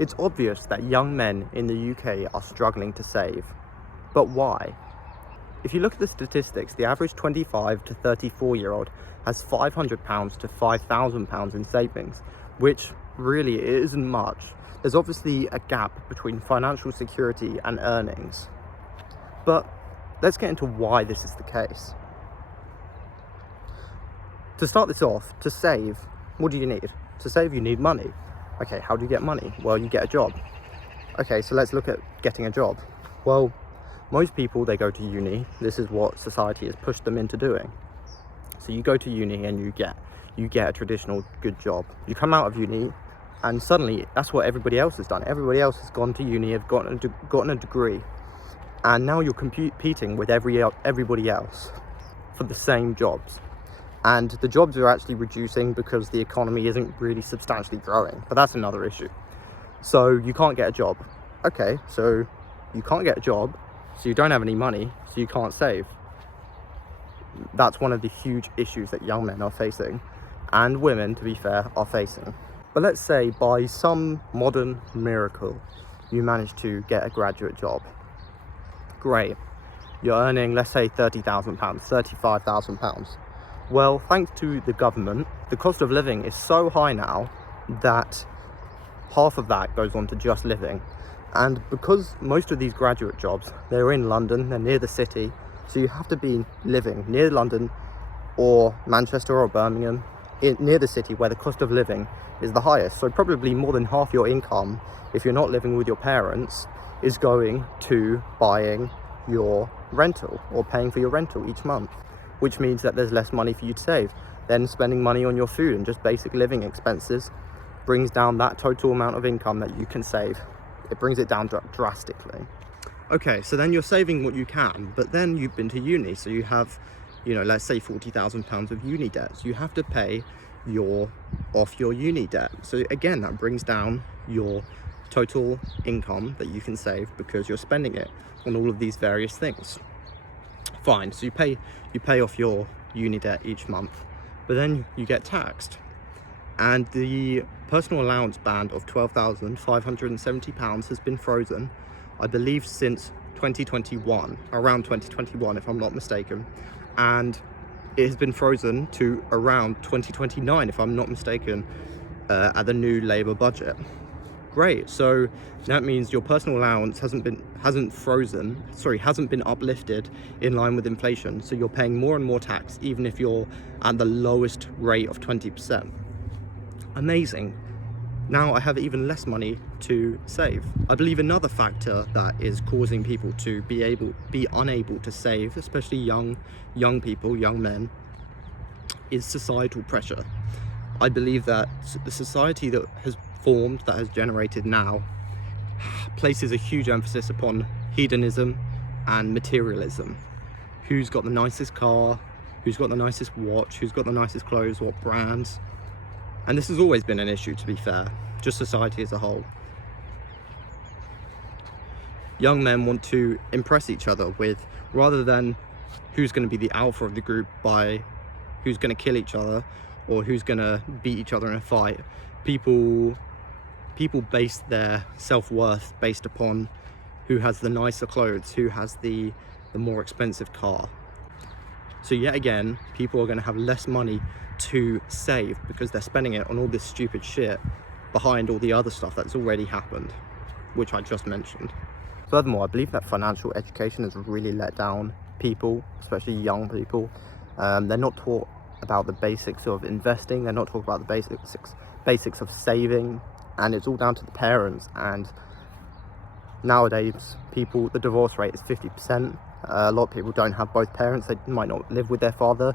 It's obvious that young men in the UK are struggling to save. But why? If you look at the statistics, the average 25 to 34-year-old has £500 to £5,000 in savings, which really isn't much. There's obviously a gap between financial security and earnings. But let's get into why this is the case. To start this off, to save, what do you need? To save, you need money. Okay, how do you get money? Well, you get a job. Okay, so let's look at getting a job. Well, most people, they go to uni. This is what society has pushed them into doing. So you go to uni and you get a traditional good job. You come out of uni and suddenly that's what everybody else has done. Everybody else has gone to uni, have gotten a degree. And now you're competing with everybody else for the same jobs. And the jobs are actually reducing because the economy isn't really substantially growing, but that's another issue. So you can't get a job. Okay, so you can't get a job, so you don't have any money, so you can't save. That's one of the huge issues that young men are facing, and women, to be fair, are facing. But let's say by some modern miracle, you manage to get a graduate job. Great. You're earning, let's say, £30,000, £35,000. Well, thanks to the government, the cost of living is so high now that half of that goes on to just living. And because most of these graduate jobs, they're in London, they're near the city, so you have to be living near London or Manchester or Birmingham, near the city where the cost of living is the highest. So probably more than half your income, if you're not living with your parents, is going to buying your rental or paying for your rental each month, which means that there's less money for you to save. Then spending money on your food and just basic living expenses brings down that total amount of income that you can save. It brings it down drastically. Okay, so then you're saving what you can, but then you've been to uni, so you have, let's say £40,000 of uni debt. So you have to pay off your uni debt. So again, that brings down your total income that you can save because you're spending it on all of these various things. Fine, so you pay off your uni debt each month, but then you get taxed. And the personal allowance band of £12,570 has been frozen, I believe, since 2021, around 2021 if I'm not mistaken. And it has been frozen to around 2029 if I'm not mistaken, at the new Labour budget. Great, so that means your personal allowance hasn't been uplifted in line with inflation, so you're paying more and more tax even if you're at the lowest rate of 20%. Amazing. Now I have even less money to save. I believe another factor that is causing people to be unable to save, especially young people, young men, is societal pressure. I believe that the society that has formed, that has generated now, places a huge emphasis upon hedonism and materialism. Who's got the nicest car, who's got the nicest watch, who's got the nicest clothes, what brands. And this has always been an issue, to be fair, just society as a whole. Young men want to impress each other with, rather than who's going to be the alpha of the group by who's going to kill each other or who's going to beat each other in a fight, people base their self-worth based upon who has the nicer clothes, who has the more expensive car. So yet again, people are going to have less money to save because they're spending it on all this stupid shit behind all the other stuff that's already happened, which I just mentioned. Furthermore, I believe that financial education has really let down people, especially young people. They're not taught about the basics of investing, they're not taught about the basics of saving, and it's all down to the parents. And nowadays, the divorce rate is 50%. A lot of people don't have both parents, they might not live with their father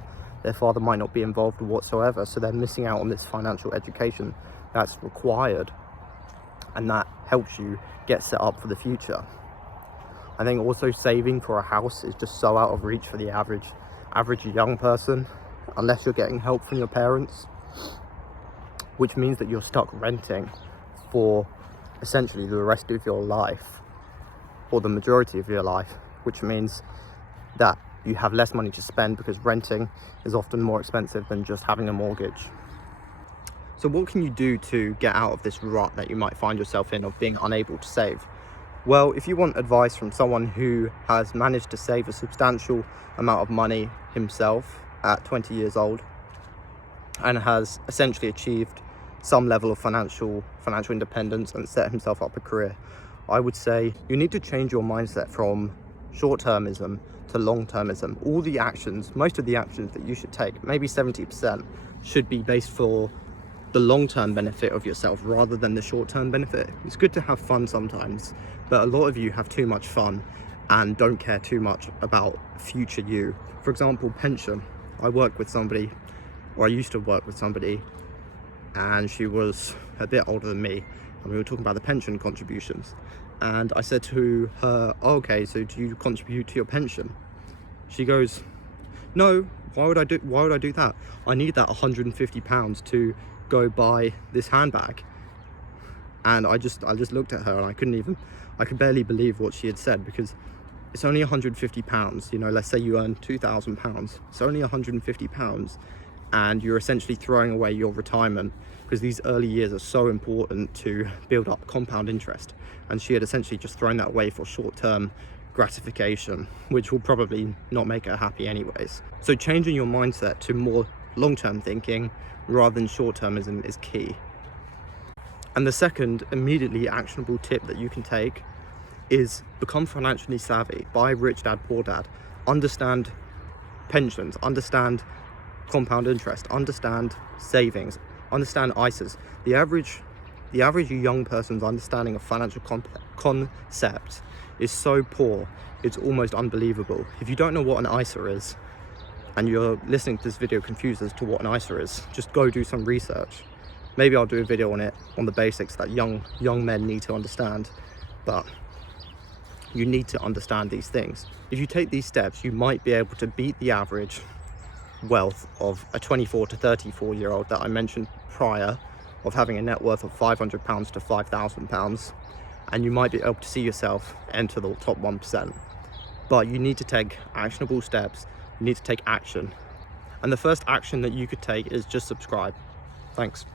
might not be involved whatsoever, so they're missing out on this financial education that's required, and that helps you get set up for the future. I think also saving for a house is just so out of reach for the average young person, unless you're getting help from your parents, which means that you're stuck renting for essentially the rest of your life, or the majority of your life, which means that you have less money to spend because renting is often more expensive than just having a mortgage. So what can you do to get out of this rut that you might find yourself in of being unable to save? Well, if you want advice from someone who has managed to save a substantial amount of money himself at 20 years old and has essentially achieved some level of financial independence and set himself up a career, I would say you need to change your mindset from short-termism to long-termism. All the actions, most of the actions that you should take, maybe 70%, should be based for the long-term benefit of yourself rather than the short-term benefit. It's good to have fun sometimes, but a lot of you have too much fun and don't care too much about future you. For example, pension. I used to work with somebody, and she was a bit older than me, and we were talking about the pension contributions. And I said to her, oh, okay, so do you contribute to your pension? She goes, no, why would I do that? I need that £150 to go buy this handbag. And I just looked at her, and I could barely believe what she had said, because it's only £150. You know, let's say you earn £2,000, it's only £150, and you're essentially throwing away your retirement, because these early years are so important to build up compound interest. And she had essentially just thrown that away for short-term gratification, which will probably not make her happy anyways. So changing your mindset to more long-term thinking rather than short-termism is key. And the second immediately actionable tip that you can take is become financially savvy. Buy Rich Dad Poor Dad. Understand pensions, understand compound interest, understand savings, understand ISAs. The average young person's understanding of financial concepts is so poor, it's almost unbelievable. If you don't know what an ISA is, and you're listening to this video confused as to what an ISA is, just go do some research. Maybe I'll do a video on it, on the basics that young men need to understand, but you need to understand these things. If you take these steps, you might be able to beat the average wealth of a 24 to 34-year-old that I mentioned prior, of having a net worth of £500 to £5,000, and you might be able to see yourself enter the top 1%. But you need to take actionable steps. You need to take action. And the first action that you could take is just subscribe. Thanks.